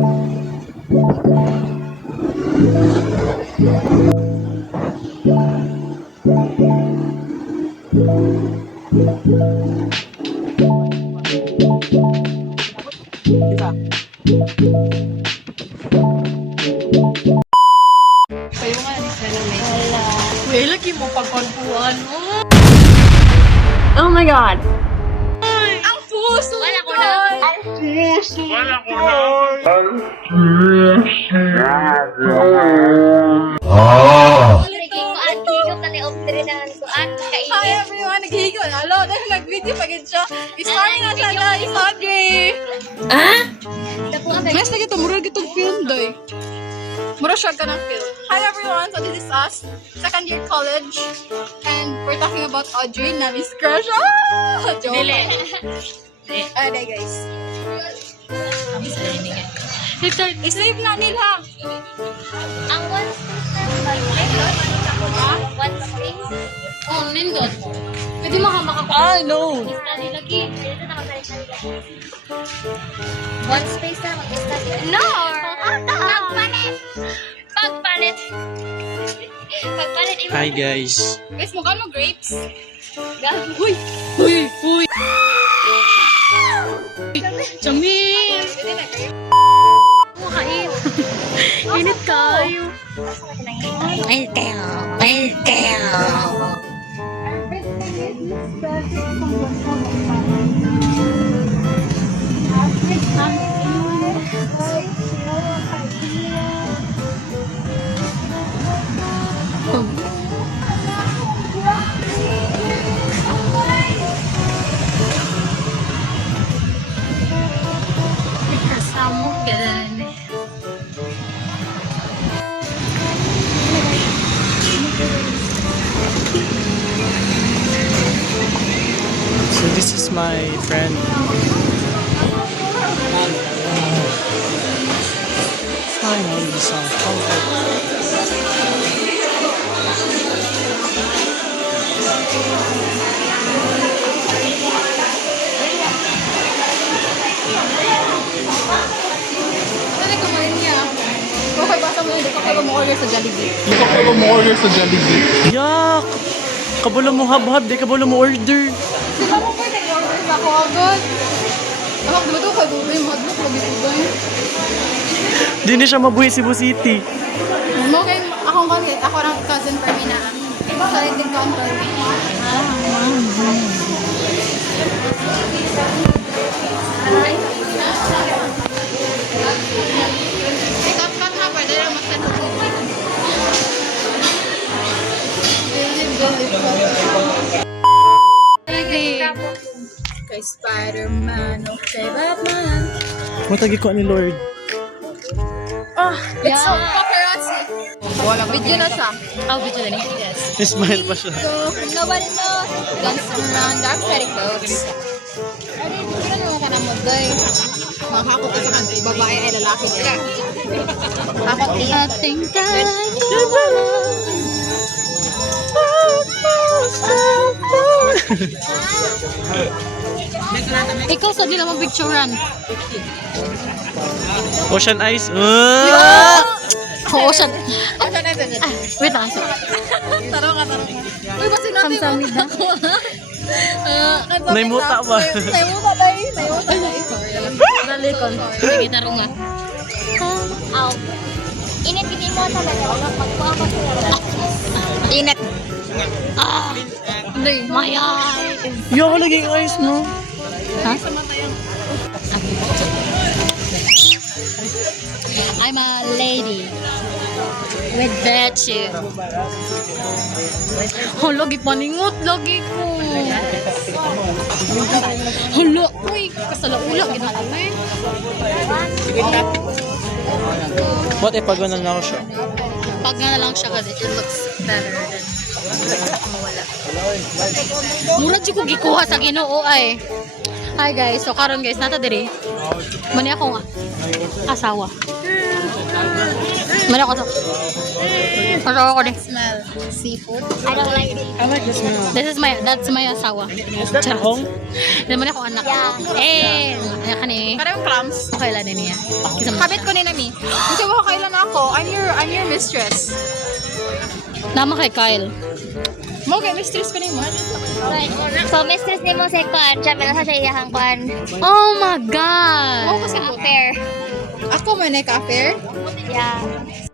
Wait, lagi mo pagkontuan. Oh my God! Ang puso! Wala ko na. Naging ko antigo ka ni Omdre na kuan Hi kainin. everyone! Naghihigo na. Alo, dahil nag-video pa gid siya. Istormy na siya guys! Audrey! Dapo ang Mas lagi ito, murag itong film doy. Mura siya ka ng film. Hi everyone! So this is us, second year college. And we're talking about Audrey, Navi's crush. Ah! Joke. Aday guys. Victor, isave na nila. Ang one one space. Oh, nindot. Pwede mahamak ako. I know. Study lagi. Ito na mag-study. One space na mag-study. No! Pagpalit! Pagpalit! Pagpalit. Hi guys. Guys, mukha mo grapes. Gago. Uy! Uy! Uy! Jamil! Pwede na kayo. Makain. Init kayo. Ay, tayo. Ay, tayo. Kasama ka na. So this is my friend. Finally, some comfort. Ano kumain niya? Okay, basta mo hindi ka kayo mo-order sa Jollibee. Hindi ka pala mo-order sa Jollibee. Yak! Kabalo mo hab-hab, di kabalo mo order. Di ba mo pwede order sa ako agad? Ako, di ba ito kay Bubay? Madlock, lagi Bubay. Di na siya mabuhi Cebu City. Mo kay akong cousin, ako ng cousin Permina. Sa rin din counter. Ikat-kat na, pwede lang mag-send sa tubig. Kay Spider-Man, okay Batman. Matagi ko ni Lord. It's so paparazzi. Wala video na siya. Oh, video na niya. Yes. Smile pa siya. So, nobody knows. Dancing around dark petticoats. Ano yung naman ka na mo, guys? Makako ka sa kanto, babae ay lalaki nila. Ako ating ikaw sa nila mong picturean. Ocean Eyes. Oo, siya. Wait lang. Tarong ka. Uy, ba sinabi mo? Ako. Naimuta ba? Naimuta tayo. Sorry. Nalikon. Sige, tarong nga. Aw. Init gini mo talaga. Magkuha ko sila. Init. Hindi. My eyes. Yo, laging eyes, no? Ha? I'm a lady. With virtue. Oh, lagi paningot. Lagi ko. Hala. Uy, kasalaula. Ginagawa eh. What if pag na ako siya? Pag nga na lang siya kasi it looks better than mawala. Murag di ko gikuha sa Ginoo ay. Hi guys, so karon guys nata diri. Mani ako nga. Asawa. Mani ako asawa. Asawa ko din. Smell seafood. I don't like it. I like the smell. That's my asawa. Is that tahong? Mani ako anak. Eh, kaya ka ni. Karang clams. Okay lang din niya. Kisam Kabit ko ni Nami. Kasi mo kailan ako. I'm your mistress. Nama kay Kyle. Mo kay mistress ko ni mo. So, mistress ni mo si Kwan. Siya, meron sa iyahang Kwan. Oh my God! Mo kasi Affair. Ako man ka affair. Yeah.